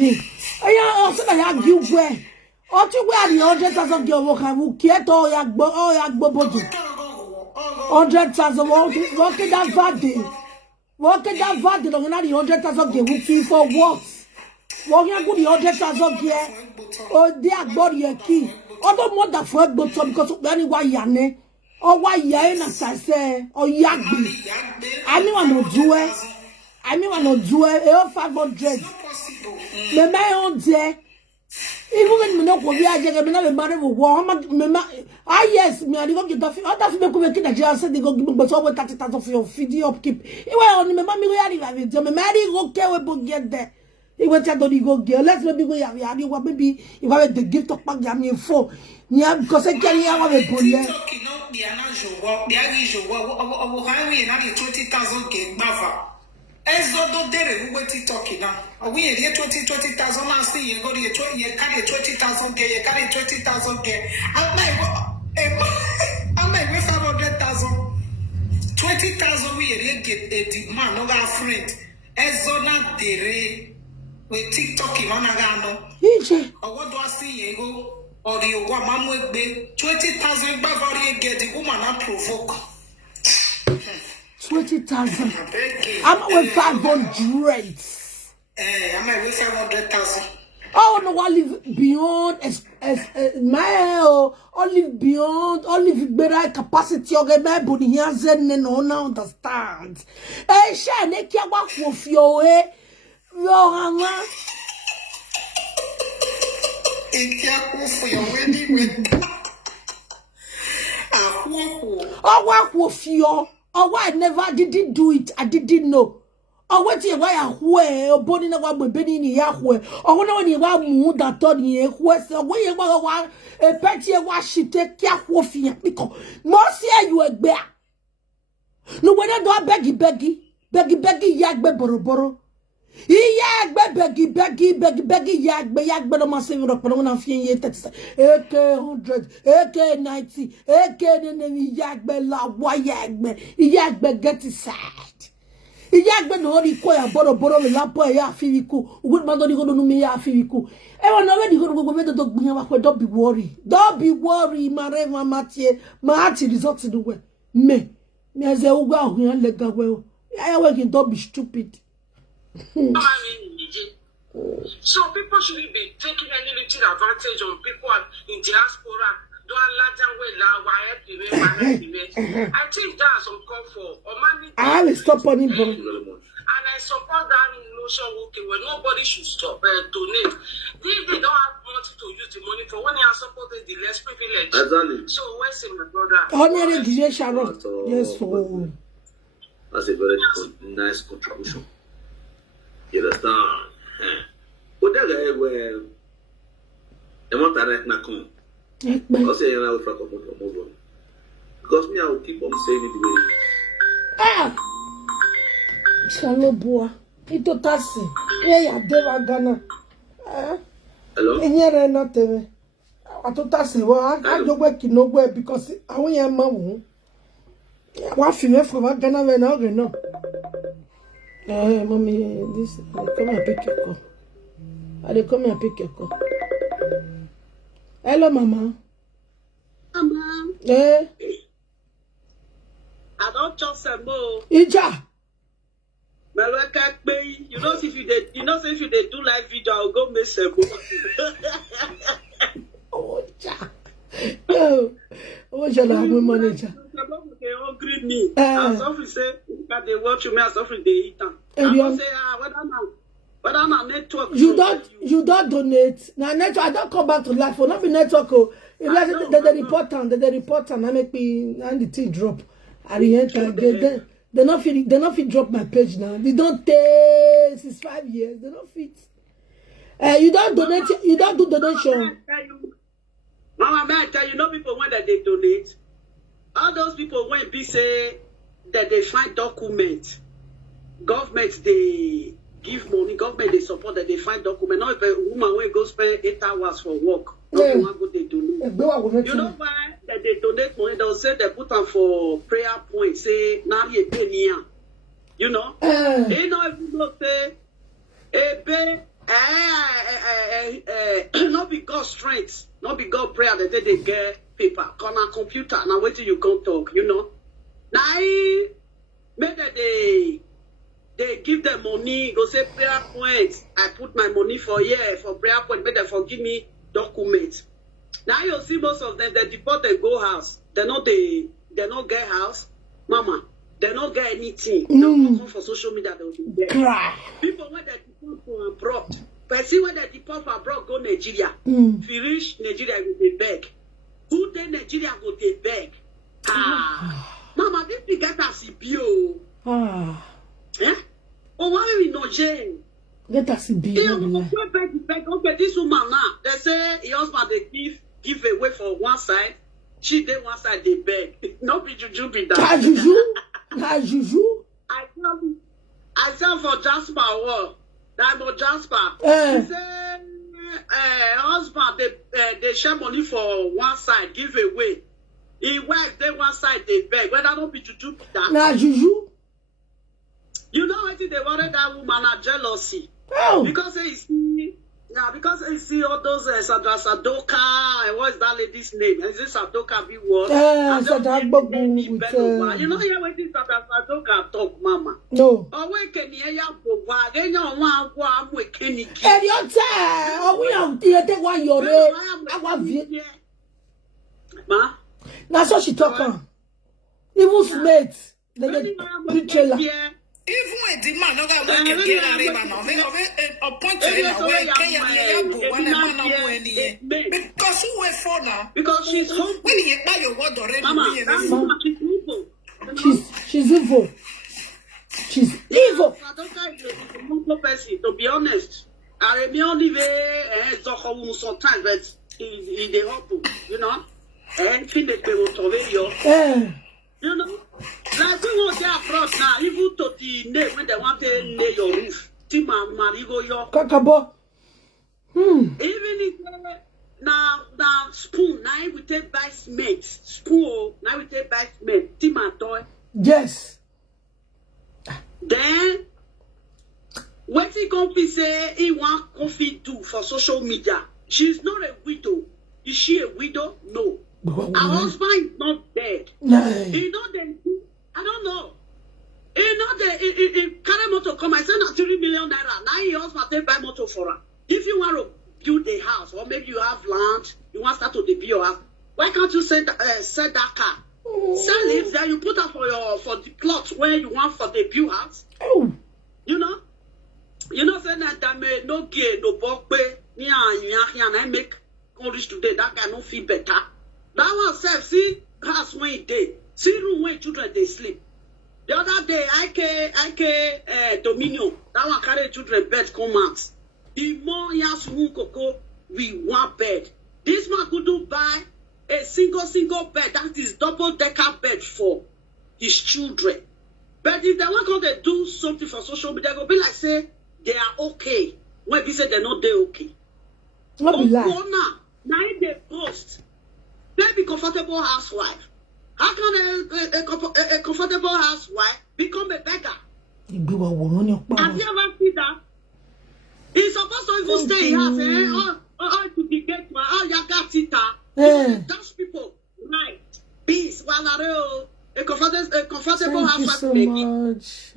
I also like you where. Or to wear the 100,000 girl work and who care to Iyahagbe 100,000 working that valley. Working that valley, long enough the 100,000 girl who key for what? Working good the 100,000 girl. Oh, they are body a key. Although more than for because of anyone Yane. Or why Yan as I say, or Iyahagbe. I mean, I don't do it. I mean, I don't do it. 500. Me my own day. Even when me no go be aje, me na be marry with one. Yes, me I go get that. That me go make Nigeria say they go give me but over 30,000 for your video upkeep. It was only me mama go yarry with me. Me marry go care we go get there. It was just don't go get. Let's maybe go yarry. What maybe if I the gift of pack ya me for. Nya because I carry ya we go le. Be 20,000 get bava. Ezodo dere who wait talking now. We here 20,000 last year. You go to carry 20,000 get. You carry 20,000 get. I may 500,000. 20,000 we here get a demand of our friend. Ezodo dere we TikTok man agano. Or what do I see? You go or the one man will be 20,000 Bavaria get the woman not provoke. 20,000. I'm with 500. I'm with 500,000. Oh no, I live beyond I live beyond, I live better capacity. Okay, my body here no understand. Share ne kia wa kofio yo hama. Kia kofio wedding. Oh, wa kofio. Oh, why I never didn't do it. I didn't know. Oh, what you why I wear, body na wa beni ni Yahweh. Oh, when you wa mu that on ye, who so we wa a petty wa shite kia wofia. Because most you a bear. No, when I do beggy, Iyahagbe boroboro. Iyahagbe beggy, Iyahagbe no massive rock, but I'm feeling yet. AK 100, AK 90, AK Iyahagbe la Iyahagbe get it sad. Iyahagbe no only quite boroboro la poor ya filiku. Good man don't go to me ya filiku. Everyone already go to go with the dog. Don't be worried. Don't be worried, Mareva Mathieu. My heart results in the way. Me as a uga who let go well. I working, don't be stupid. So people shouldn't be taking any little advantage on people in diaspora. I think that's uncalled for. I will stop on him. And I support that notion where nobody should stop donate. They don't have money to use the money for when they are supporting the less privileged. Exactly. So where's my brother? Yes, for that's a very nice contribution. You understand? But that guy where I want that na come. Because say you know for come. Because me I will keep on saying it way. Shaloboa. Ito tasi. Ya deva Ghana. Hello? Enyere na tebe. Ato tasi wa ajogwe kinogwe because awon yen ma wo. Wa fi me for Ghana we na oge no. Mommy, this I come and pick your call. I come and pick your call. Hello, Mama. Mama. I don't trust them more. Ija. You know if you they do live video, I'll go miss them. Oh, ja. Oh, shall I have my manager? They all greet me. As often say, that they watch you, as often they eat them. I say, whether I'm network. You don't donate. Now network, I don't come back to life. For not be network. The report and I make me and the thing drop. At the end, they not fit drop my page now. They don't take since 5 years. They not fit. You don't donate. You don't do donation. Mama, may I tell you, people when that they donate. All those people when be say that they find documents. Government they give money. Government they support that they find documents. Not if a woman when go spend 8 hours for work. Yeah. Go they donate. You know why that they donate money? They'll say they put them for prayer point. Say now you pay me. You know. You know if you say, not be God strength, not be God prayer that they get paper, on a computer. Now wait till you come talk, you know. Now maybe they give them money, go say prayer points. I put my money for prayer point, but they forgive me documents. Now you see most of them, they deport, they go house. They not get house, mama. They don't get anything. They don't come for social media. They will be there. People when they deport from abroad, but see when they deport from abroad, go Nigeria. If you reach Nigeria, you will beg. Who then Nigeria go they beg? Mama, this big get us bio. Eh? Oh, why we no jail? Let us be. Okay, this woman now, they say your husband they give away for one side, she dey one side they beg. No be juju be that. Juju. I tell for Jasper what? That for Jasper. She say husband they share money for one side, give away. He wife they one side they beg. Whether not be juju be that. Na juju. You know what they worry that woman are jealousy. Oh. Because they see all those Sadoka, and what's that lady's name? Is this Sadoka be what? You know here what this Sadoka talk, mama. No. Oh, can you have they know one we can you we have the one you're Ma? That's what she talk on. Even Smith, the trailer. Even when the man no ga work again and rema no appointed na way Iyahagbe one man na mo eniye because who wait for now Because she's home. when you buy your word already Mama, she's evil. She's evil. She's evil. Sadoka is a humble person, to be honest. I remember sometimes, but he dey humble, you know. And fin de you. You know, like we want to abroad now, even to the name when they want to lay your roof. Tima Marigo yo. Kakabo. Even if now spoon, now we take by cement. Spoon, now we take by cement. Tima toy. Yes. Then what he can say he want coffee do for social media. She's not a widow. Is she a widow? No. Her husband is not dead. No. He know them. I don't know. He know the carry motor come. I send her 3 million naira. Now your husband take buy motor for her. If you want to build a house or maybe you have land, you want to start to build your house. Why can't you sell that car? Sell it, then you put her for the plot where you want for the build house. Oh. You know, say that may no gay, no bokbe, and I make English today. That guy no feel better. That one self, see house when it day, see room when children they sleep. The other day, I Dominion. That one carry children bed come out. The more yas room cocoa, we want bed. This man could do buy a single bed. That is double-decker bed for his children. But if they want to do something for social media, they go be like say they are okay. When we say they're not, they okay. Not be like. Now they post. They be comfortable housewife. How can a comfortable housewife become a beggar? Have you ever seen that? He's supposed to even stay in house. To be get one. You got it. Those people, right? Peace. A comfortable housewife. Thank you so much.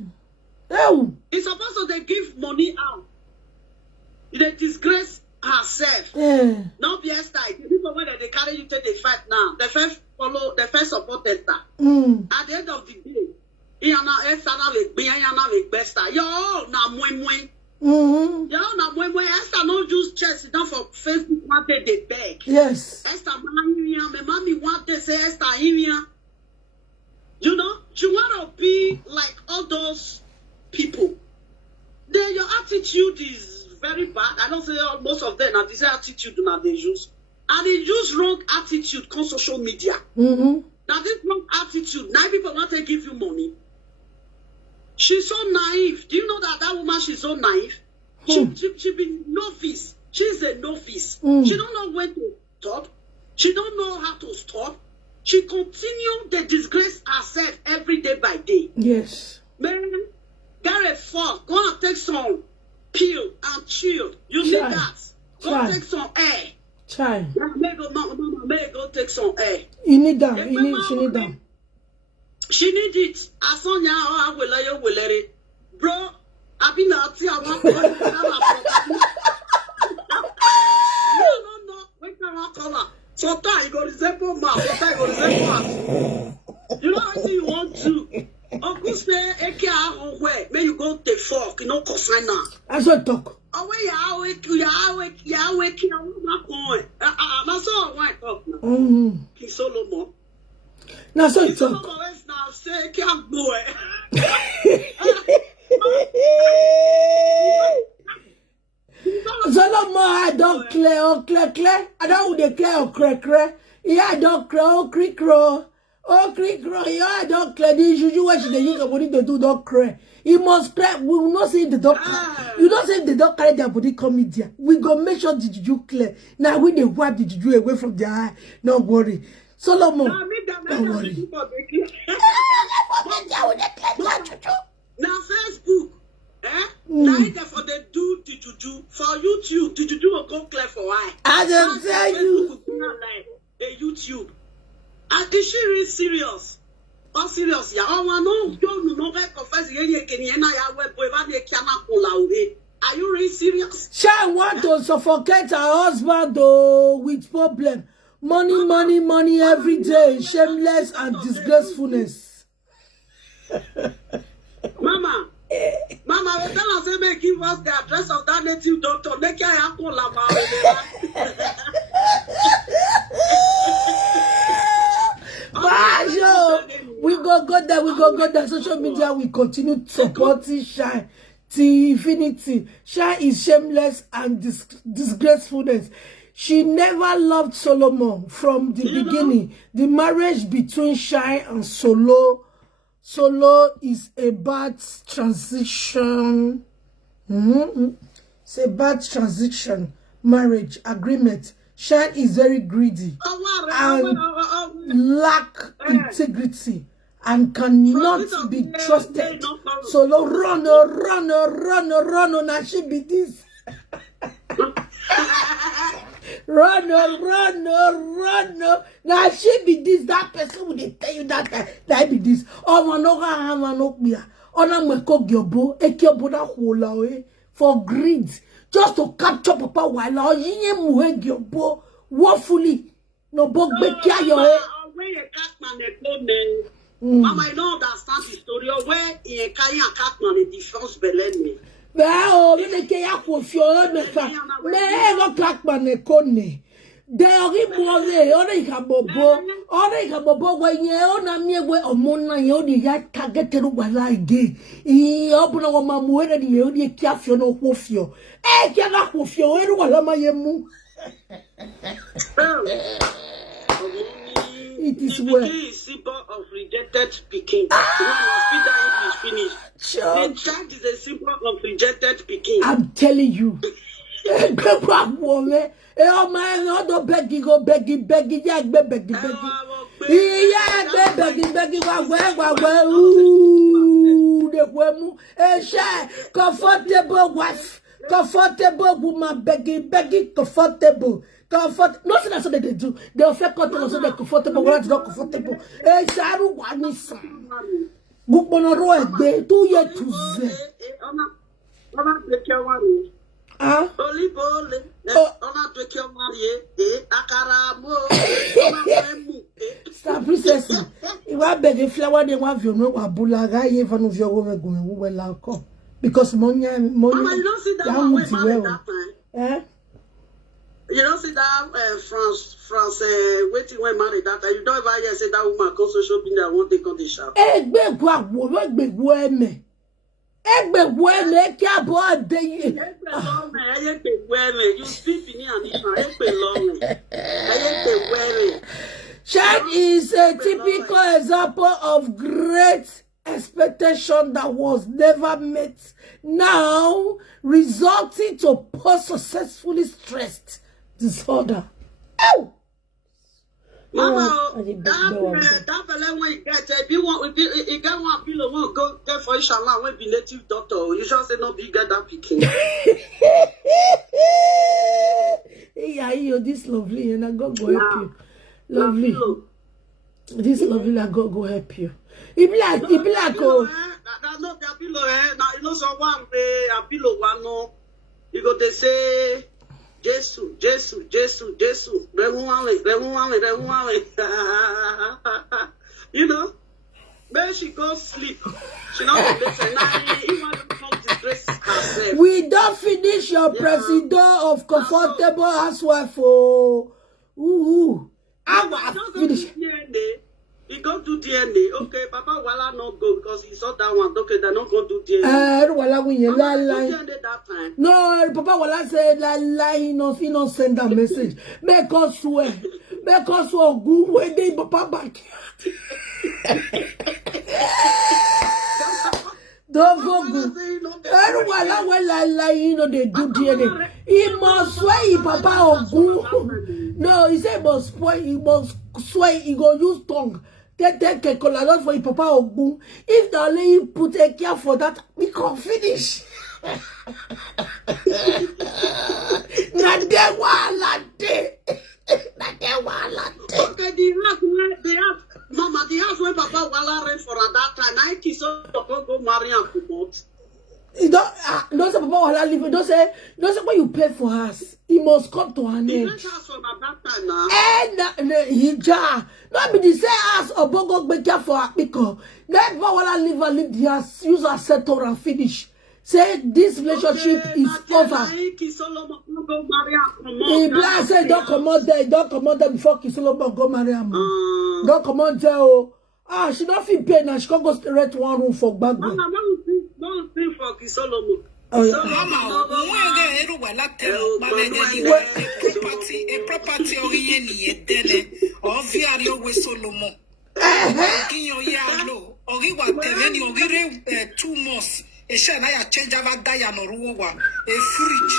Oh. He's supposed to they give money out. They disgrace herself. Not be Esther. The people when they carry you to the fight now. The first support Esther. At the end of the day, Esther now with Esther. Yo, na mwen. Yo, na mwen. Esther no use chest down for Facebook one day they beg. Yes. Esther, mommy one day say Esther Ivie. You know, you want to be like all those people. Then your attitude is very bad. I don't say most of them are this attitude now they use. And they use wrong attitude on social media. Now this wrong attitude, now people want to give you money. She's so naive. Do you know that woman, she's so naive? She been novice. She's a novice. She don't know when to stop. She don't know how to stop. She continue to disgrace herself every day by day. Yes. Man, get a fuck. Go and take some pill and chill. You need that. Go go take some air. Chai. May go take some air. You need that. She need that. She need it. Asonya I will let it. Bro, I've been out here. I want to no. Wait till I come out. Sometimes you go resemble mouth. Sometimes you go resemble mouth. You know what you want to. Uncle say, may you go take fork, you know, consign now. That's what talk. Oh, wait, Yahweh, I'm not going. That's all I want to talk now. King Solomon. Now, so it's talk. Solomon is now say, can't do it. Solomon, I don't clear. I don't declare clear. Yeah, I don't clear. Oh, yeah, don't clear. This usually what they use the body to do, don't clear. You must clear. We will not say the dog. You don't say the dog carry their body come in there. We go make sure the juju clear. Now we they wipe the juju away from their eye. No worry. Solomon, don't worry. Now Facebook, now for the do the juju for YouTube. The juju will go clear for why. I don't tell you. A YouTube. And is she really serious? Oh, serious, yeah. Oh, no, don't confess. Are you really serious? She want to suffocate her husband though with problem. Money every day. Shameless and disgracefulness. Mama, we tell us they may give us the address of that native doctor. They can't have we go there. Social media we continue supporting Shine to infinity. Shine is shameless and disgracefulness. She never loved Solomon from the beginning. The marriage between Shine and Solo is a bad transition. It's a bad transition marriage agreement. Shine is very greedy and lack integrity and cannot be trusted. Solo run. Now she be this. Run. Now she be this. That person will tell you that be this. Oh, for greed. Just to capture Papa while woefully no bog bekia your Mama, I don't understand the story where in Kaya Catman the first Belen. Well, you make a for your never Catman a cone. They are removed, only Bobo, when you own a mere way of Mona, you only had targeted while I did. He opened our mamma and you only cafe no wofio. Eh, cannot wofio, everyone am I It is well. The symbol of rejected Peking. Finish. The child is a symbol of rejected Peking. I'm telling you. Oh my God, begging, Iyahagbe begging. Iyahagbe begging, comfortable wife, comfortable woman, begging, comfortable. Nothing that's what they do. They offer content so they're comfortable, when it's not comfortable. Sharu Wanisa. Bukmonoro Egbe, 2 years to Z. Huh? Stop, princess. You want begging flower, they want you know what Bulaga, even if you're going to go because money, you don't see that one that time. Eh? You don't see that France waiting when married that time. You don't ever hear say that woman go social media won't take on the shop. You speak in Shine is a typical example of great expectation that was never met, now resulting to post-successfully stressed disorder. Ow! Mama, that fella when you get if you get one pillow, won't go there for inshallah when be native doctor. You just say no bigger than picking. you this lovely, and I go help you. Lovely. This lovely, I go help you. It be like, oh. That's not the pillow, now you know someone a pillow one no. You go to say Jesus. You know, when she goes sleep, she not listen. Now you want to come to dress herself. We don't finish your president of comfortable housewife. Oh, I finish. He go do DNA. Okay, Papa Wala not go because he saw that one. Okay, they're not going to do DNA. Wala when you lie. That time. No, Papa Wala said lie. He not send that message. Make us swear. Make us swear. Good way they Papa back. Don't go good. Wala when lie. You know they do DNA. He must swear he Papa or good. No, he said must swear. He must swear he go use tongue. Take a color for your Papa Ogun. If the only put a care for that, we can finish. Not the Okay, the house, Mama, the house where Papa Wala rent for at that time, I kiss her to go marry and promote. You don't say Papa Wala live. Don't say what you pay for us. He must come to an end. And he jar. Not be the same as a bogo better for a pickle. Let Papa Wala live the house, use a settle and finish. Say this relationship is over. He blind say don't come out there before Kisolomon go marry him. Don't come out there. Oh. She don't feel pain now. She can't go straight to one room for bag. Mama, don't think for Kisolomon. Oh, yeah. Mama, a property or Iyahagbe with Solomon. Or 2 months. A share I change over Diana or a fridge.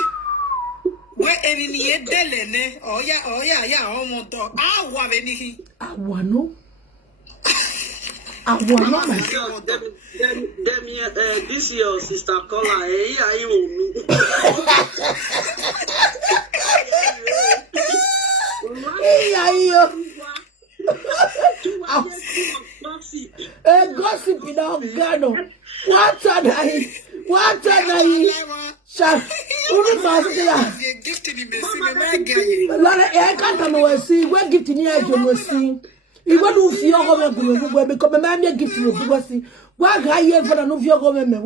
Where any delene, oh yeah, almost dog. I want anything. I want no. This year, sister Kola, you gossip in our Ghana. What are they? I can't see. We're gifting you. You see. You want to feel over because my man gift you. What guy you ever know if you're going to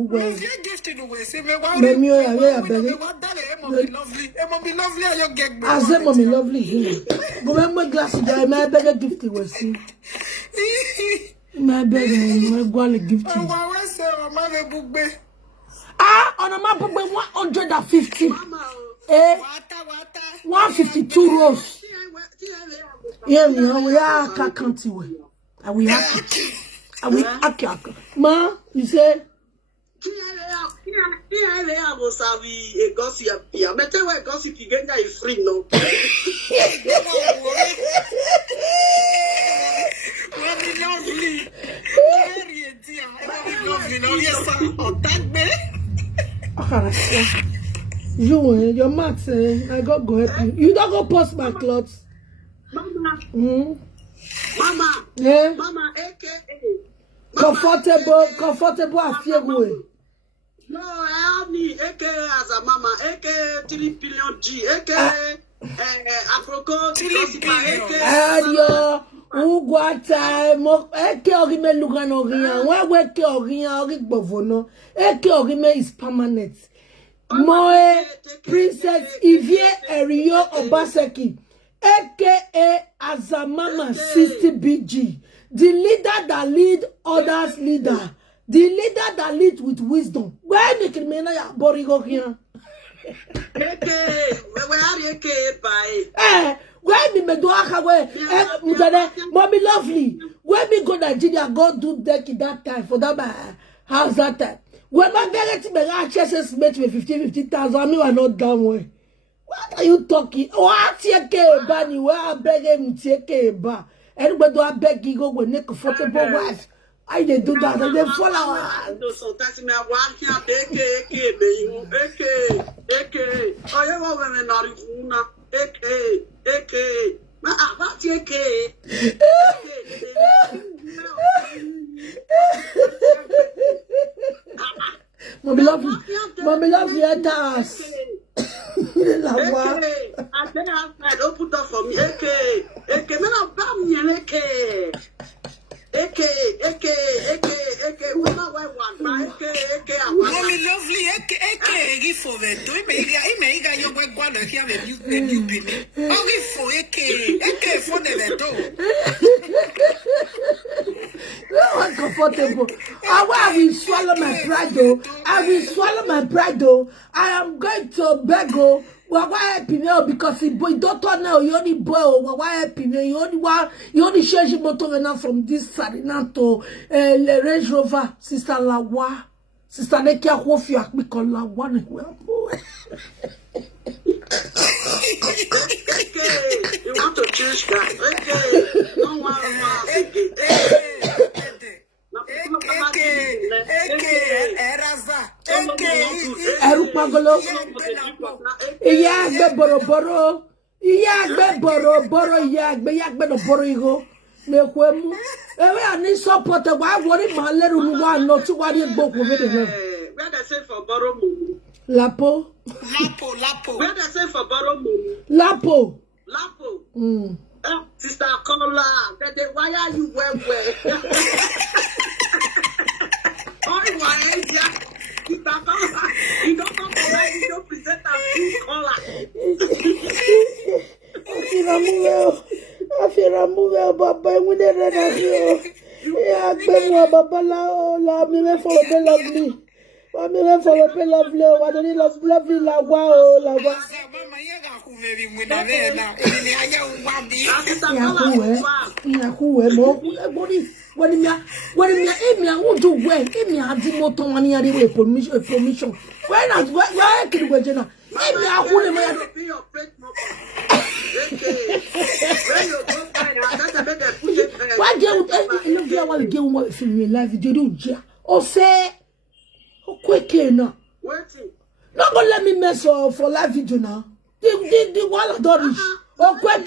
I said, Mommy, lovely. Remember glasses, I my better gift you. See. My baby, my girl gift you. On a map of 150. 152 rows. Yeah, we are can't we? Are we happy? Are we happy? Ma, you say? I was having a gossip here. Better way gossip again is free, no? Your maths, I got go help you. You don't go post my clothes. Mama. Mama. Yeah. Mama, AKA. Comfortable, I feel good. No, I have me, AKA as a mama, AKA 3 billion G, AKA Aproko, 3 billion. Eriyo, Ugwata, AKA Orime Lugano Rien, where AKA Orime Bovono, AKA Orime is permanent. Moe, Princess Ivie, Eriyo, Obaseki, AKA Azamama 60 BG. The leader that lead others leader. The leader that leads with wisdom. Where make it mean ya borigo here? Where are you by? Where me do mommy lovely. Where me go Nigeria go do deck that time for that house that time. When my parents me access mate with 50,000, I mean I not down way. What are you talking? What you care bani? Where I beg him take ba? Anybody do I beg you go with comfortable wife? I they do that. They follow us. No, sometimes me I want to eke me you eke. Oh, you want me na rifuna eke. Ma about eke. Mommy love you. Mommy love you. That's. La wa. I say outside, open door for me. Eke. Me na bam me eke. Eke. What my wife want? Eke. Mommy lovely, eke, give for the do. Ime your work one here the new baby. Oh, give for eke for the do. No, I'm comfortable. I will swallow my pride though. I will swallow my pride though. I am going to beg oh. Well, why happy now? Because he boy doctor now, you only boy oh, why happy now? You only change motor now from this Sarina to the Range Rover, Sister Lawa. Sister Nekia Hofia, because Lawa ne boy. You want to change that? No one. Erupagolo. Iyahagbe boroboro. Iyahagbe boroboro. Iyahagbe no borigo. Nekwemu. Ewe ani support wa wori maleru nu wa no tu wa ri gboko me de na. Where they say for borrow money? Lapo. Where they say for borrow money? Lapo. Sister Kola, why are you well? Oh, why is that? Sister Kola, you don't come to write, you don't present a Kola. I feel I'm moving, Baba, we didn't have you. Yeah, Ben, Baba, la, me for a lovely. I mean, for a lovely, I don't love lovely, la, wow, la, wow. Permission. Why not? Why can we do not gonna let me mess up for live video now. The one of Dorish. Okay.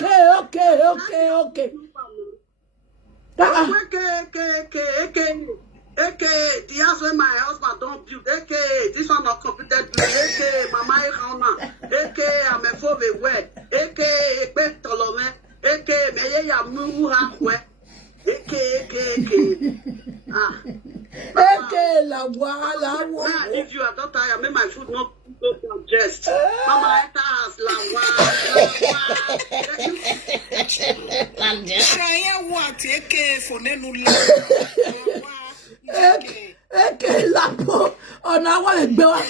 The house where my husband don't build. This one not completed build. Mama I'm a phone away. Tolome. Meye ya mu halfway. If you are not tired, make my food not go digest. Mama enter house Try what for lapo on our bewa.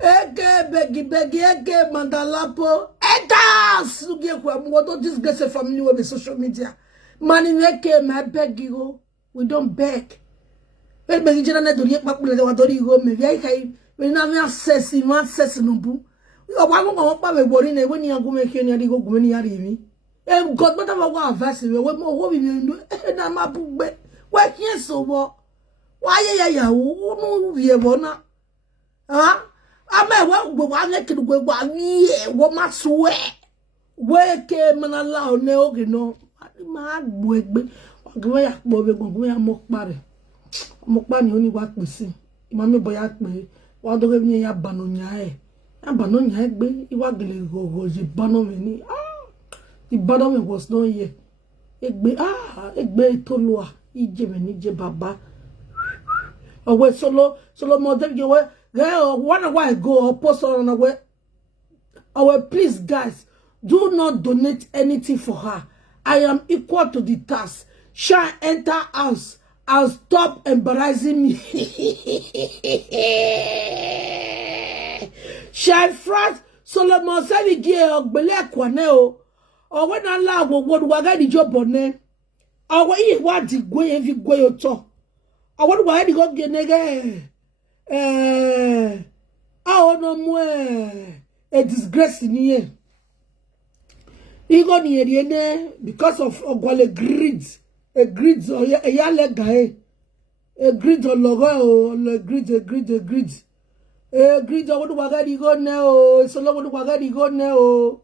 Beggy. Beggy, mandalapo. Etas! Look here, what don't this get a family with the social media? Money neke, my beg you. We don't beg. When Beggy Jana do yet, but we don't go. Maybe I can. We never access in one session. No, I won't have a worry when you are going to make go when you are me. And God, what about one verse? We were more women, and I'm a book. Why, yes, so what? Why, who we have one? Huh? I'm a one naked with 1 year. What my swear? Where came an allow no, you know? My boy, go a mock barry. Mokbani only what we see. Mammy boy at me. What do we mean? A banonia? A banonia, you are going to go, the banomini. The bottom was no ye. It be tolua, Ije baba. Oh, wait, solo mother, you were. Girl, one while go or post on away. Oh, please, guys, do not donate anything for her. I am equal to the task. Shall enter house and stop embarrassing me. Shall frat Solomon Savige or Belek Quaneo or when Allah will waga the job on name. Or what you want to go if you go your talk. I want why you go get nigga. No more a disgrace in here. Igo ni eriene because of ogwale greed. A greed or a yale guy. A greed or logo or a greed. A greed or what wagadi go now. Solo what wagadi go now.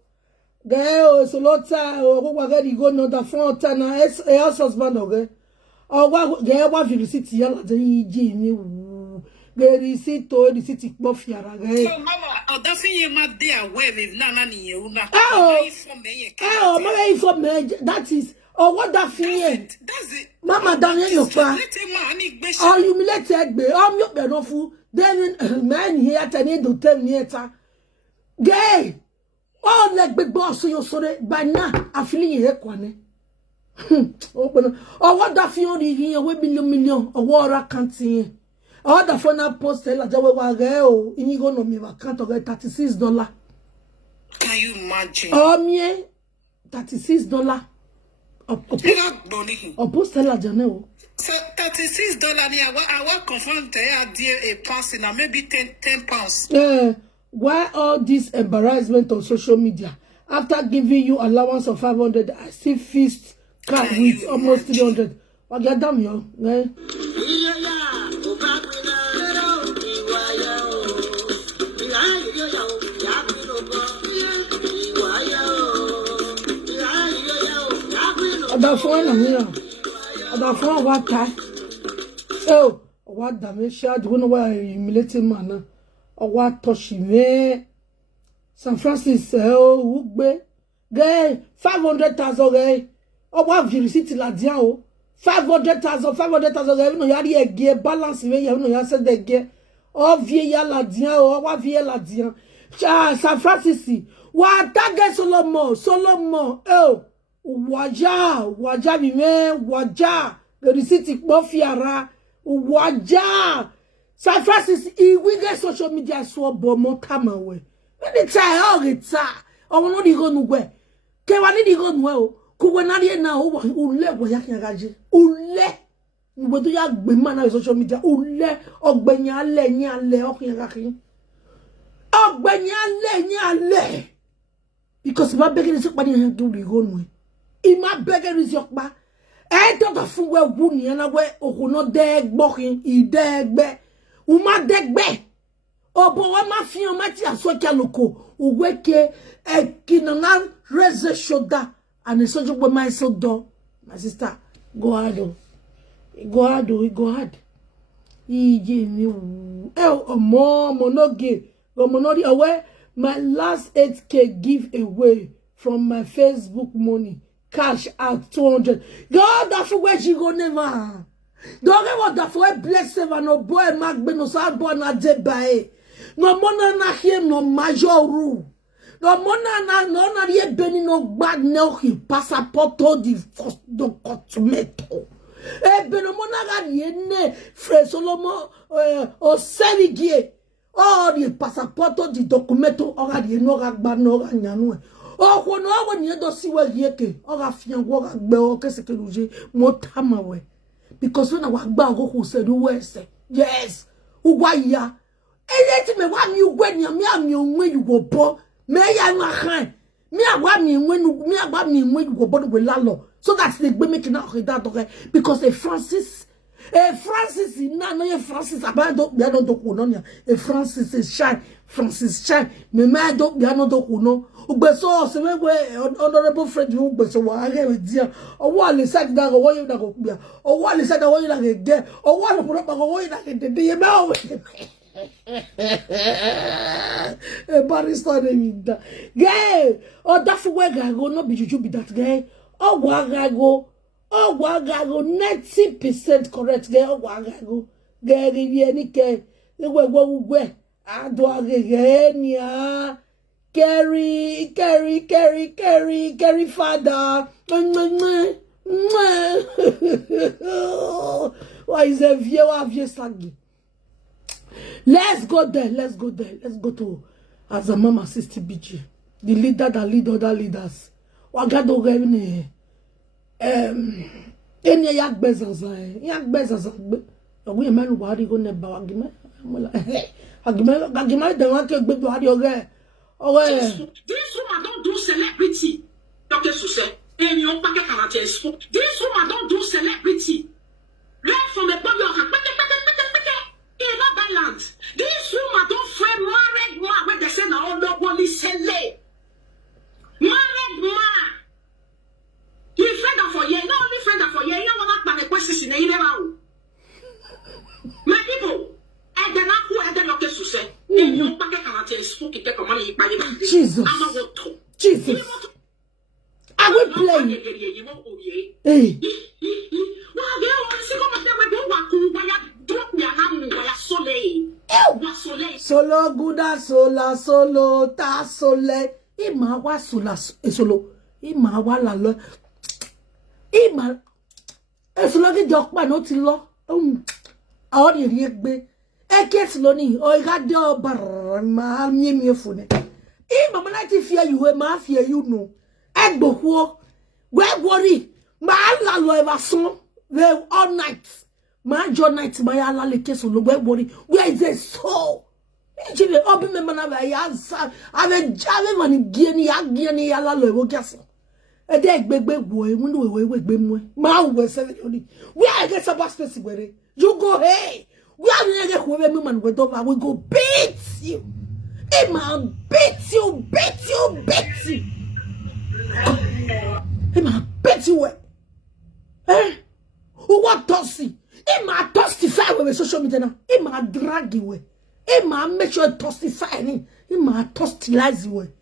Gael solota or what wagadi go no the front na a house husband okay. Or what gael wa visit yala the Jimmy. The receipt to the city bofiara gael. So mama, that's you ma there where with nana ni una. Oh, my for me. That is. Oh, what that fear? That's it. Mama, Daniel, your pa. Oh, humiliated me. Oh, you be no fool. Then, man, here, Tanya, do tell me, gay. Oh, like big boss, so you're sorry. By now, I feel you here, Kwane. Open. Oh, what that fear here? We million. Oh, what I can't see. Oh, the phone I posted, like, oh, you go no me, I can't get $36. Can you imagine? Oh, me, $36. Post la janeo. So $36 ni I will confirm there a pounds in maybe 10 pounds. Why all this embarrassment on social media? After giving you allowance of 500, I still feast car with almost 300. What get damn yo? About phone what time? Oh, what damage shot? Don't know why humiliating man. Or what touchy me? San Francisco, Iyahagbe, gay 500,000 gay. Or what you receipt la diao? 500,000 gay. No, yari a gear balance. You know, you said the gear. Oh, via la diao, or what via la diao. San Francisco, what that gay Solomon, oh. Waja bime waja the receipt bofiara waja San Francisco we get social media so bomo kama we when try all the o no di go nu we ke wa ni di go nu o ku we na ri na o ule wo ya kan gaje ule we to ya gbe ma na social media ule ogbeyan ale yin ale o kan ga kin ogbeyan ale because ba begin so pa ni do ri go nu Ima beggar is your ba. I don't have full well wound and away or no deg bocking, Iyahagbe. Uma degbe. O boa mafia matia soka loko. Uweke a kinana reze shoda. And a soldier with my so do. My sister, go hard. Go hard. Ijimi. Oh, more monoge. Go monodi away. My last 8K giveaway from my Facebook money. Cash out 200. God, that's where she go never. Don't get what that's where bless and no boy Iyahagbe no sad boy na debae. No mona na him no major rule. No mona na no na ye beni no bad no he passport di first do tomato. Beno mona ga ye ne Fred Solomon o Odigie. Oh the passport di documento o ga ye no ga gba no ga nyanu. Oh, when I want you to see where yeke, or a fian walk a bell, Cassacuji, more time away. Because when I walk back, who said, who was yes, who why ya? And let me want you when you go poor. May I not hide? Me, I want me when you go bother with Lalo. So that's the way making out that okay. Because a Francis is not no Francis about the other document. A Francis is shy, me mad dog the other document. Ubeso se we honorable friend who beso wa age we dia o wa le said that go you na go bia o wa le said that you na get o wa lo pro go you na get de me o e barista de vida gay o da fu we go no be juju be that gay o wa go 90% correct gay o wa go gay ri ni ke we ado age ni a Carry, father. Why is a vieux saggy? Let's go there. Let's go to as a mama sister BG. The leader that lead other leaders. Wagado gavine. Any Iyahagbe zaza. We man wari go neba wagime. Agime de wake gbe wari oge. Oh, this woman don't do celebrity. okay, so say, and you packet can this woman don't do celebrity. Learn from a body of in a balance. This woman don't friend married man when they say now no only sell married man. You friend her for year, not only friend her for year, you want to make questions in a year. My people, and then I who had the okay to say, and you packet can spoke it take money by Jesus. Jesus. I will play. Hey. Solo guda sola solo ta sole. Ima wa sola solo. Ima wa la lo. Ima. Solo ki jokpa no ti lo. Awon Iyahagbe. Eket lo ni o ga de obar ma mi fune. Ima ma na ti fear you ma fear you no. Egbohuo. Where worry. Ma la lo eva son. All night. Ma jo night ma ya la le keso lo where worry. Where is the soul? Jibe obi me mana ba ya sa. Ave jave mani gieni ya la lo ewo keso. E de gbegbe wo e mu no we gbe mu. Ma wo se oni. Where I get some space where you go hey. Where we get who me man we do I will go beat you. Hey man beat you. Hey man beat you. Eh? Who what tossy? Hey man testify with social media now. Hey man drag you. Hey man make sure testify ni. Hey man tostilize you.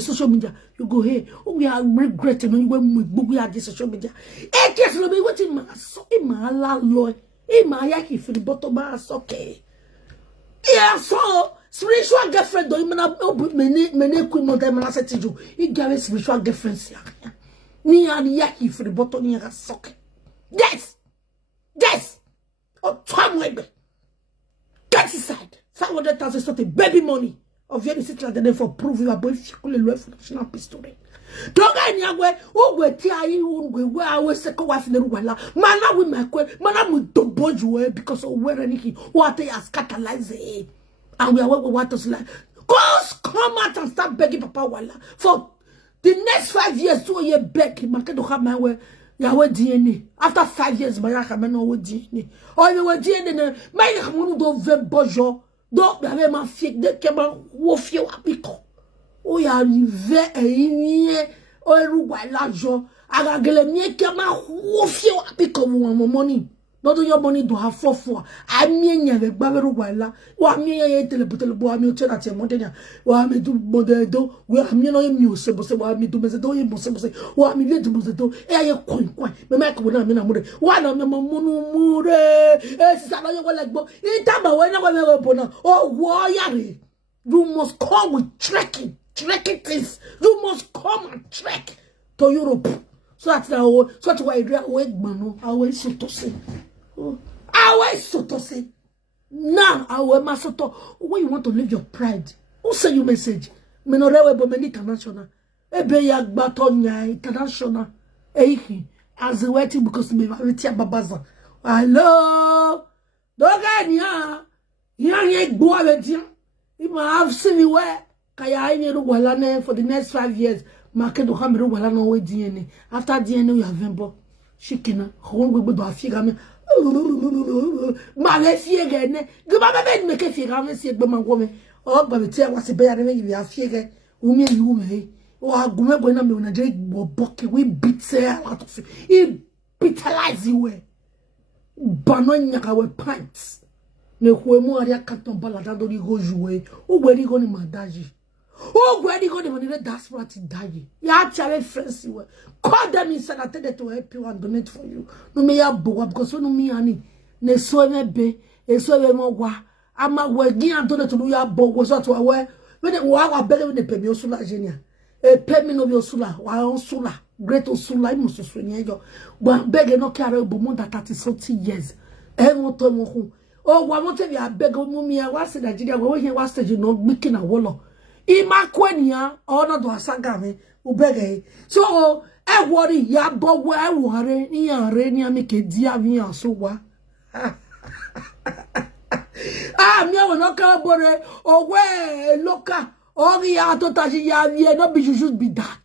Social media you go hey. Oh we are regretting when we are this social media. Hey guess no be wetin man so. Hey man la lo. Hey man yaki for the bottom man okay. Yeah so spiritual girlfriend do imana mene ku mo dem na setiju. You get spiritual girlfriends ya. Ni ani yaki for the bottom ni ga soke. Yes. Oh, Tom Webe. Get inside. 500,000 something baby money. Of your city like the for prove you are boy fikule lo for national pistol. Don't get anywhere. Oh, we tia you we our second wife in the wala. Mana we make mana we don't boju because of where anything what they are catalyze. And we are what us like. Come out and start begging Papa Wala for the next 5 years. 2 years beg. Man can do have my way. Yahweh DNA. After 5 years, my man no DNA. Oh, you were DNA. My man do very bojo. Don't have my fake. They came out wolf you apiko. Oh, you are very oh, you are large. I got get me came out wolf you apiko money. Not your money to have for. I mean, you have a baberu wala. Wa me ye teleputel boa me tell at your montana. Wa me do modedo. We are me no muse, but wa me do mesedo, impossible. Wa me let mosedo. Eh, coin. Me make one mina mure. One of them mure. Eh, Saloy like bo. Itaba when I was born. Oh, warrior. You must come with trekking things. You must come and trek to Europe. So that's now. So that's why I do away, mano. I will so to say. I so to say. Now I will masoto. When you want to leave your pride, who send you message? Me no rewe bo me international. Ebe Iyahagbe tonya international. Ehi as waiting because me veti babaza. Hello. Doga nya. Ye gbo aveti. If I have seen me where kaya ni ru wala na for the next 5 years. Market do hamru wala no we DNA. After DNA you have vembo. Shikina. Ho we do afiga me. Ma le fiege ne. Go ba be me ke figa me si egbe ma go me. O gba be tia wase be ya ne me afiege. Umi you me. O agume go na me na je boke we beat say a lot of it. He brutalize you. Banonya ka we pants. Ne huemu ari akaton balada do ri go jouer. O gbe ri go ni madaji. Oh, where you go the money that's what it die. You have to have friends you call them inside and tell them to help you and donate for you. No me ya boga because no me ani ne so me be e so be mo wa ama we gin and donate to ya bogo so to we when wa bele when pay me osula genia. E pay me no be osula wa osula great osula mo so ni ejo. But beg no carry bo more than 30 years. E mo to mo hu. Oh, wa mo te bi abeg mo mi ya wa se Nigeria we here wa stage no making a wolo. Imakwenia ona do asagame ubege so e worry ya bo we worry ni are ni amike dia mi asowa mi won no ka bore owe loka ori ya to taji ya vie no be you should be that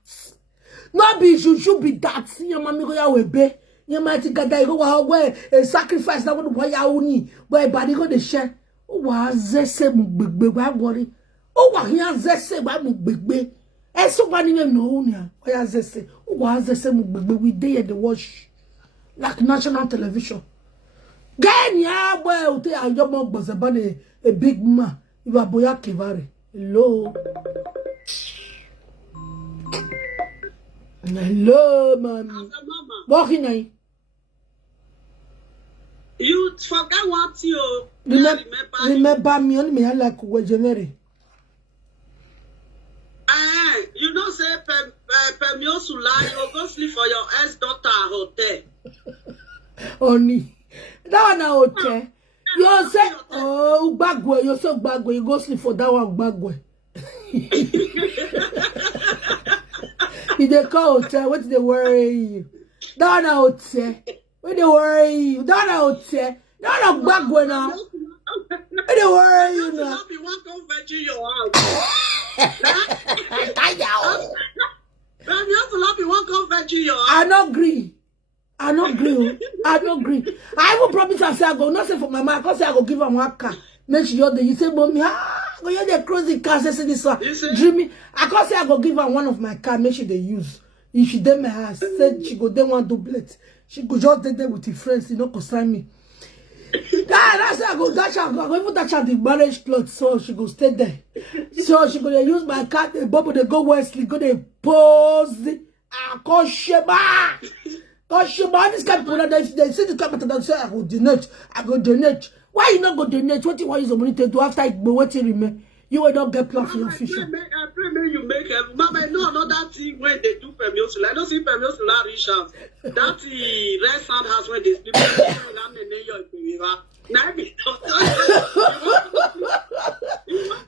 No be should be that. Your mommy go ya webe. Your mighty God go wa a sacrifice that would why ya uni. Where body go the share. O wa zese mu gbegbe wa worry. O wa hian zese wa mu gbegbe. E so bani no unia. O ya zese. O wa zese mu gbegbe we dey at the watch like national television. Ganya boy ute ajomo gbozebane a big man. You are boya kevare. Hello. Hello, mommy. Walking aí. You forget what you remember me only me I like Wejemere. You know say Pemio Sula, you go sleep for your ex-daughter hotel. Only. That one hotel. You say, oh, Bagwe, you're so Bagwe, you go sleep for that one Bagwe. If they call hotel, what do they worry you? That one hotel. What they worry you? That one hotel. That one Bagwe now. What they worry you now? You want to virgin your house. I not agree. I not agree. I don't agree. I will promise I say I go not say for my mama, because I go give her one car. Make sure you say, mommy, go you the crazy car, say this one. Dreamy. I can't say I go give her one of my car, make sure they use. If she did my house, said she go then one duplet. She go just there with her friends, you know, consign me. That's I go dash her, I go even dash her the marriage clothes, so she go stay there. So she go use my car, the bubble, they go Wesley, go they pose the Kosheba. Kosheba, this kind of people, they see the capital, they say, I go donate. Why you not go donate? What you want is the money to do after it, but what you remain? You will not get plan for your future. I pray you make it. Mama, I know another thing when they do Pemio. I don't see Pemio reach out. That red sand house when they sleep.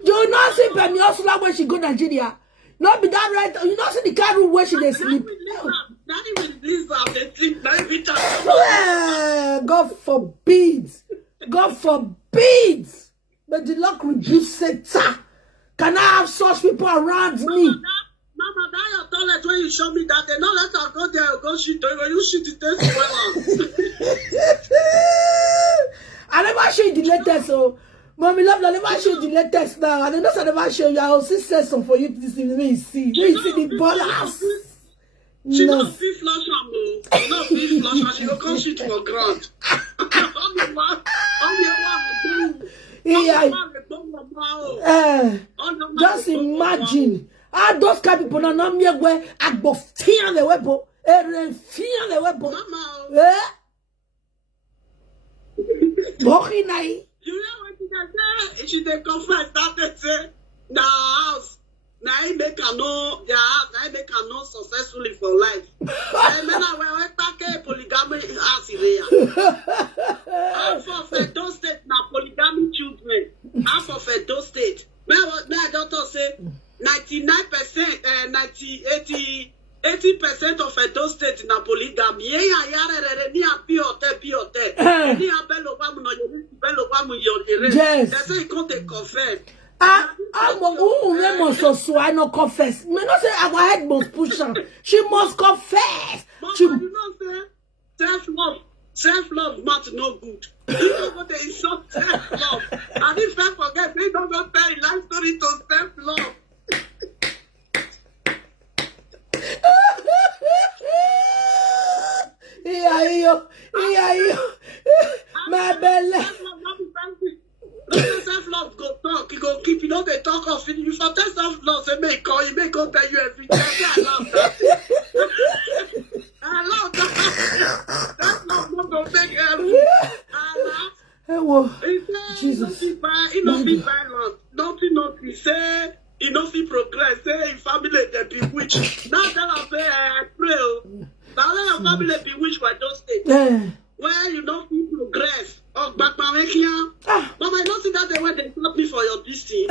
You not see Pemio when she go to Nigeria. Not be that right. You not see the car room where she they sleep. God forbid. God forbid. But the Lord rebuke Satan. Can I have such people around me? Mama, that your toilet when you show me that they don't let her go there go shit. You shit it as well. I never show you the latest, so mommy love, I never show you the latest now. And I know I never show you. I will see some for you to see. Let me see. Let me see the ballers. She don't feel flush am no. She don't feel flush am. She go come shit for ground. Just imagine how those kind of people now not me where I go fear the weapon, fear the weapon. You know what she say? She dey confess that they say the house. Now I make her know their house. Now I make her know successfully for life. I mean, I take polygamy house here. Half of Edo State na polygamy children. Half of Edo State. My daughter say 99%, 80% of Edo State na polygamy. Yes. They say you can't confess. So I no confess. Me not say our head must push her. She must confess. Mama, you know say self-love matter no good. You know what they insult self-love. And if I forget, they don't go tell life story to self-love. Iyahagbe. My belly. Self-love go talk, you go keep, you know they talk of it. You for tell self-love, say make call, you make go tell you everything. I love that. I love that. Self-love not go take everything. Jesus. He no fit violence. Nothing. Say he no fit progress. Say in family they bewitched. Now tell her say I pray. Now let your family bewitched by those states. Where you don't fit progress. Oh, back my here. Mama, I don't see that they went they stop me for your this thing.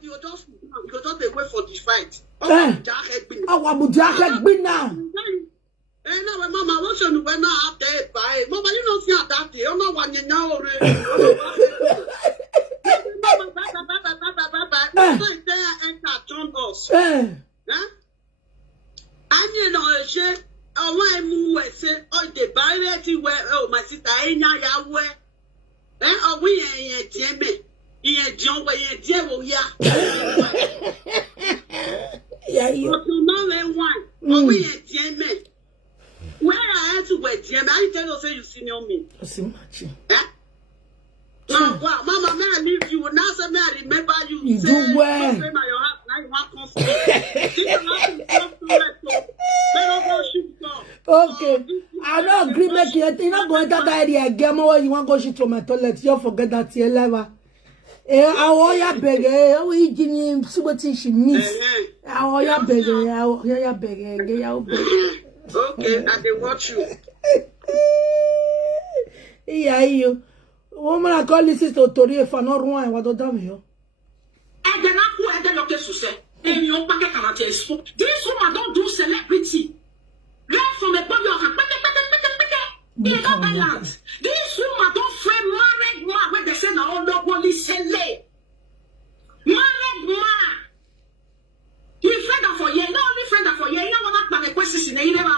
You just wait for the fight. Iyahagbe now. Hey, no, Mama, what's your when I have there by Mama? You don't see that day. I'm not one you now already. Mama, enter join us. I mean, Diego, yeah. Yeah, you. But you know they want. But we are DMN. Where I had to wear DMN, I tell you, say you senior me. Just imagine. Eh? Now, wow, Mama, may I leave you? Now, say, may I remember you? You do well. Now you want Okay. I don't agree, make it. You're not going to that idea again. You want to go shit from my toilet. You forget that you're level. I want ya beg. Oh, you give me see what she miss. I want ya beg. I want ya beg. Okay, I can watch you. Yeah, you. Woman, I call this to Tori if I not wrong. What do damn you? And then I go and then okay, so say, and you packet cannot expo. This woman don't do celebrity. Learn from a body of her. In other lands, this woman don't frame married man when they say now all the police say lay. Married man. You friend for you, not only friend for you, you don't want to make questions in the area.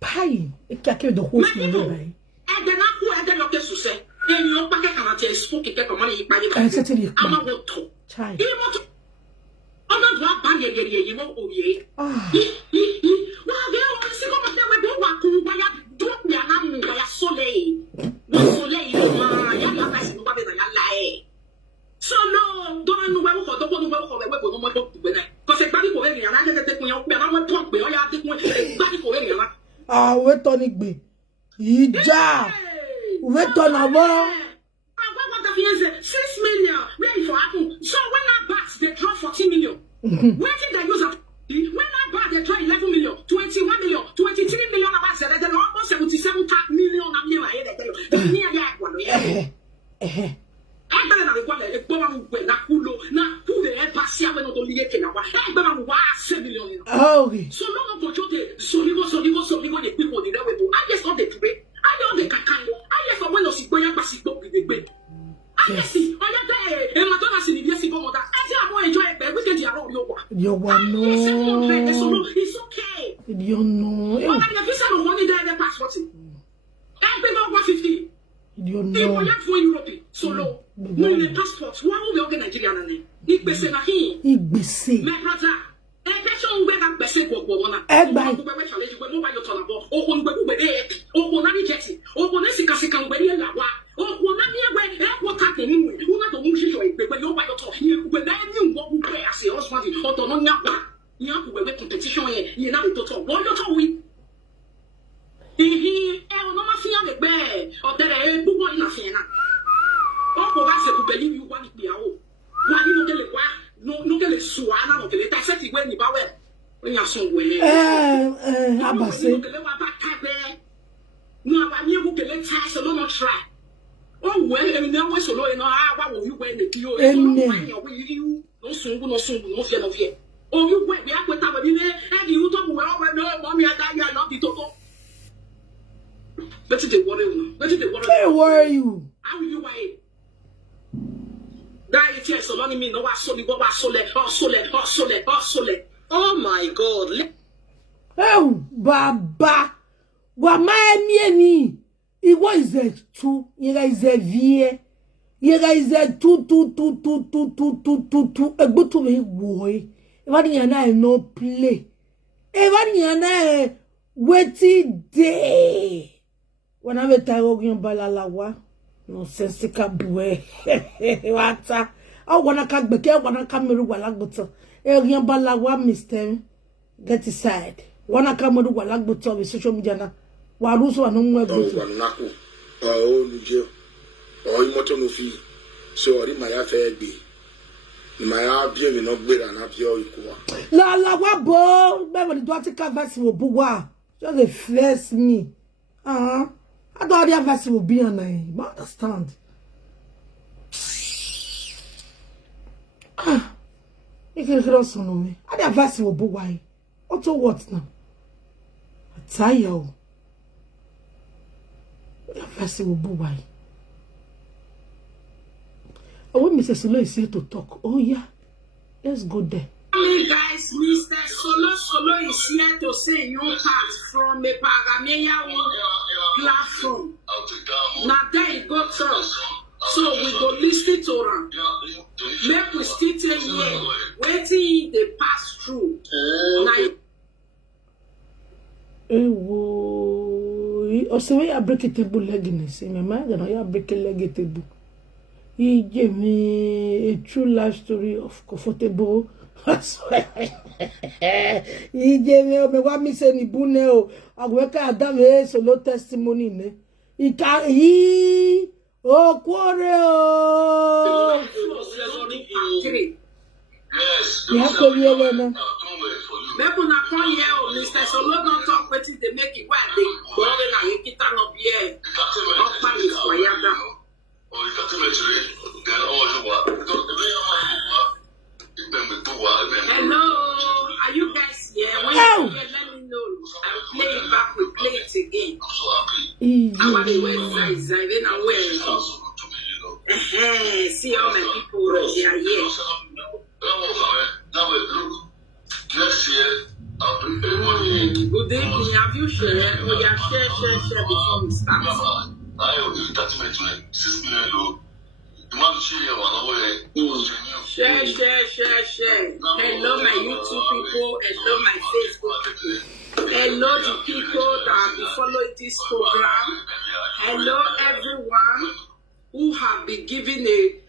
Pie, it can't carry the whole thing. And then I go and then okay, so say, and you packet cannot expo. Get the money. I certainly I'm a water. Child. I'm not going to buy you know, oh, yeah. Well, they always say, oh, they will go back to why don't be an animal by a soleil. So, no, don't know where for the one who for the weapon of my book to win it. Because a body for any, and I didn't take me up, and I went to talk, but I didn't want a body for any. Ah, wait on it, be. Ija. Wait on a wall. 6 million ready for Apple. So when I bats, they draw 14 million. Where did they use up? When I bat, they draw 11 million, 21 million, 23 million about that. They're almost 77 million. I'm near my head. I'm better than the one when I pull now who they had passed when not only getting a 7 million. Oh, so long for you, so you go, the people in the way. I just got the debate. I don't the cacan. I just want to see where I see with the debate. I see. I am there. And my daughter see the yes, mother. I say I want to enjoy it, but we get your own. You want no. It's okay. You know. But I have some money there in the passport. I pay about 150. You know. If we have for Europe, so low. No in the passport. Why will we organize Nigeria? If we say na him. If we say. My brother. Election we have bese go na. Egba. We challenge we mobile your turn about. O on we be o on na reject. O on sika we la wa. O on na we water the new. Una to mu shisho e pe yo ba your turn. We na ni wo bu pre as your husband. O to no nya pa. Nya ku we competition here. You na to talk. What you talk we? O no ma fiya le gbe. O tere bu bo ina fiya na. O ko ba se ku believe you want be awo. Wa ni no gele wa. No get a suana no get a set when you power when you're somewhere. Abase. No, I knew who can let us alone try. Oh, well, and now we're so low, and what will you wear the PO? You no soon, no fear of fear. Oh, you went back with our dinner, and you don't well, no, mommy, I not the total. Let's the water. Where were you? How will you wait? Oh my God. Oh, Baba. Wama emieni. Iwa ize tu. Yega ize vie. Yega ize tu. Egbutu me woy. Evani yana no play. Evani yana weti day. Wana weta ogyon balalawa. No sense ka bue. Wata. I wanna come back. I wanna come to Walagbuto. Eriyo balawa Mr. Get aside. Wanna come to Walagbuto with social media. Waruso and no Naku. Oh, Odigie. Oh, you want to feel. So, I my affair be. My idea may not be an appeal equal. La wabo. Never the daughter canvas will buwa. Just a flesh me. I thought the advice will be on I understand. You can also know me. I the advice will be why. Auto what now? I tell you. The advice will be why. Oh, when Mr. Solo is here to talk. Oh yeah. Let's go there. Hey guys, Mr. Solo is here to say your part from a Pagameya platform. Now there you go, sir. So we go listen to her. Make we still say yeah, waiting they pass through. Also, we are breaking table leg in the same man. You know, you are breaking leg table. He gave me a true life story of comfortable. He gave me what me say ni buneo. I work at that solo testimony ne. He can he quarrel. Yes. You have to be able to. People na come here, Mr. Solo don't talk wetin they make it why they go on and you kita no here. Hello, are you guys here? When you're here, let me know. I'll play it back, we play it again. I'm on the website, then I'm wearing. See all my people they are here. Good evening, have you shared? Oh yeah, share before we start. Share. Hello, my YouTube people. Hello, my Facebook people. Hello, the people that will follow this program. Hello, everyone who have been giving a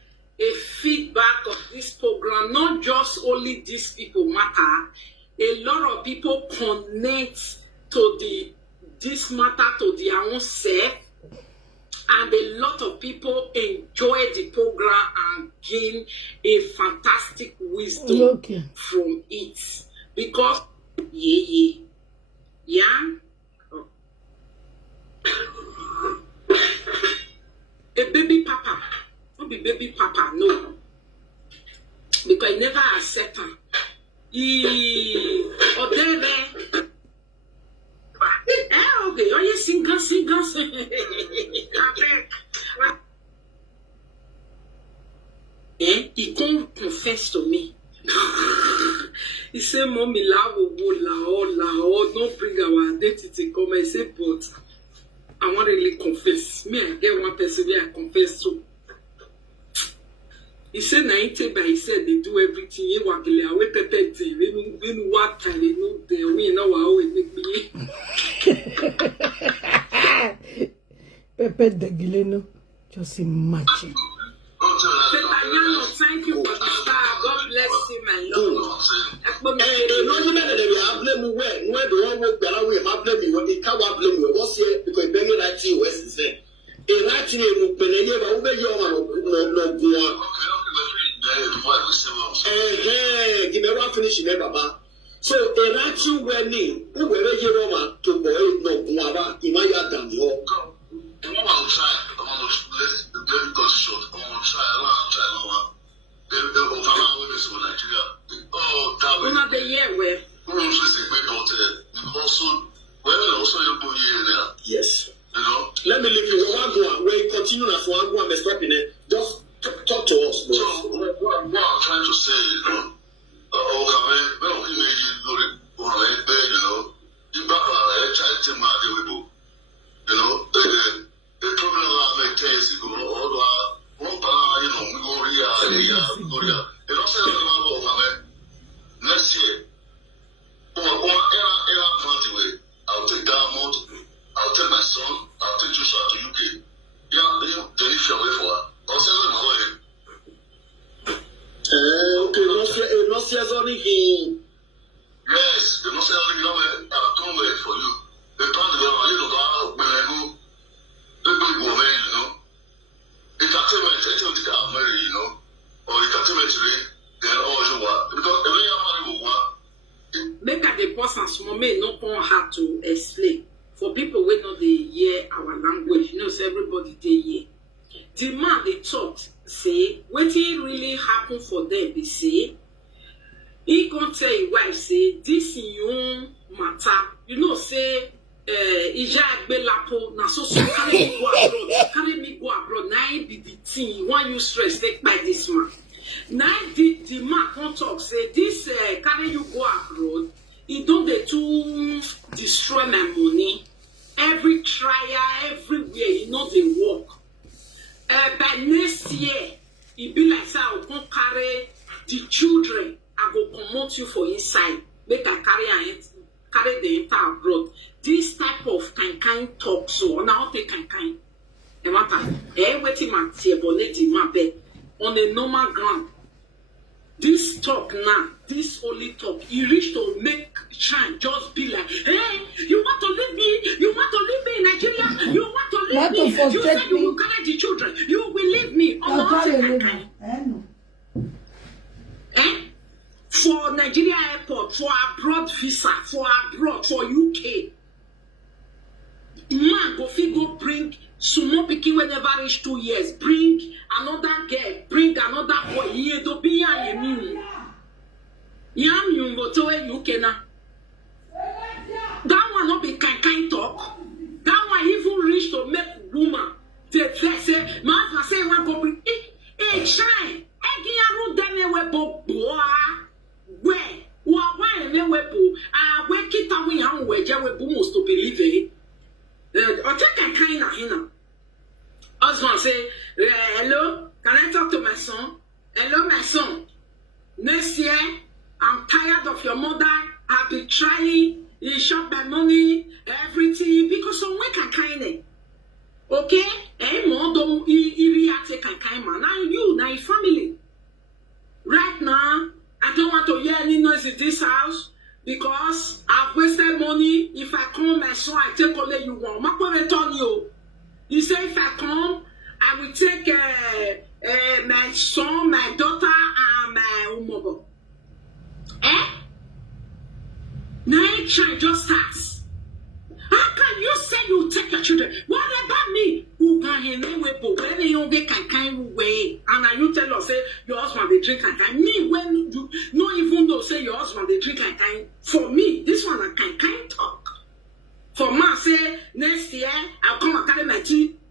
feedback of this program. Not just only these people matter. A lot of people connect to this matter to their own self. And a lot of people enjoy the program and gain a fantastic wisdom from it. Because, yeah. A baby papa. Not be baby papa, no. Because I never accept him. Okay, are you single? He come confess to me. He said, Mommy, don't bring our identity. Come and say, but I want to really confess. Me, I get one person I confess to. He said, he said they do everything. He work away pepeti. When what time they know they we know how it make me. Pepe de Gileno, just imagine. Thank you for the star. God bless you, my Lord. So Erachi wedding, who were a Roma to boy no guava, Imaya than your. I want to try. I want to let the baby got short. I want to try. They'll come out with this in Nigeria. Oh, that was not the year where. Also, you go here there. Yes. You know. Let me leave you. One where you continue as one go and stop in it. Just talk to us. So what I'm trying to say is, you know, you know, the problem I make 10 years ago, next year, I'll take that amount, I'll take my son, I'll take Joshua to UK. Yeah, they leave your way for her. I'll send them away. Okay, no serious only him. Yes, the no serious only him. I'll come wait for you. The plan to go, you know, when I go, they go, you know. It can tell me, I'm married, you know, or it can tell me today, then all you want. Because every young man will want. Make at the person small may not know how to explain. For people who know they hear our language, you know, so everybody they hear. The man they talked, say, what it really happened for them, they say, he can tell you why, say, this in your matter, you know, say, Iyahagbe lapo, na so carry me go abroad, now be the thing, one you stress, take by this man. Now the man can't talk, say, this carry you go abroad, he don't they to destroy my money. Every trial, everywhere, you know, they work. But next year, it be like say I will carry the put you for inside, make I carry the entire abroad. This type of kind talk, so now take kind. And what waiting my bonnet my bed on a normal ground. This talk now, this only talk, you reach to make shine, just be like, hey, you want to leave me? You want to leave me in Nigeria? You want to leave me? You said you will carry the children. You will leave me. For Nigeria airport, for abroad visa, for abroad, for UK. Man, go bring small pikin whenever reach 2 years. Bring another girl, bring another boy. Ye do be ya yemi. Yam you go to UK na. That one not be kind talk. That one even reach to make woman. They say, man, say one go bring. Hey, shine. Egiyaru dene webo boa. Where? Why ne webo? We kita we ham weje webo most to believe. Or check and kind of him. Husband say, hello, can I talk to my son? Hello, my son. Next year, I'm tired of your mother. I've been trying. He shot my money, everything, because of what can kind of. Okay? More don't react kind man. Now you, now your family. Right now, I don't want to hear any noise in this house. Because I've wasted money. If I come, my son, I take all you want. My parents return you. You say if I come, I will take my son, my daughter, and my umobo. Now you try just starts. How can you say you take your children? What about me? Who can hear me with when you get kind way? And you tell us say your husband they drink kind. Me when you not even though say your husband they drink kind. For me, this one a kind talk. For man say next year I'll come and carry my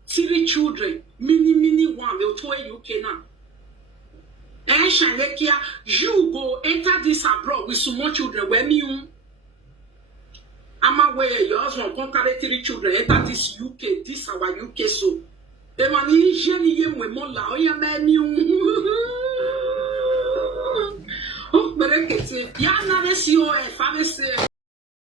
3 children. Mini one will toy UK now. And Shanekia, you go enter this abroad with some more children. When you I'm aware your husband come carry 3 children enter this UK, this our UK so. The man is jenny yem we mola. Oh yeah, man, you. Oh, but I can say, yeah, now let's see your family.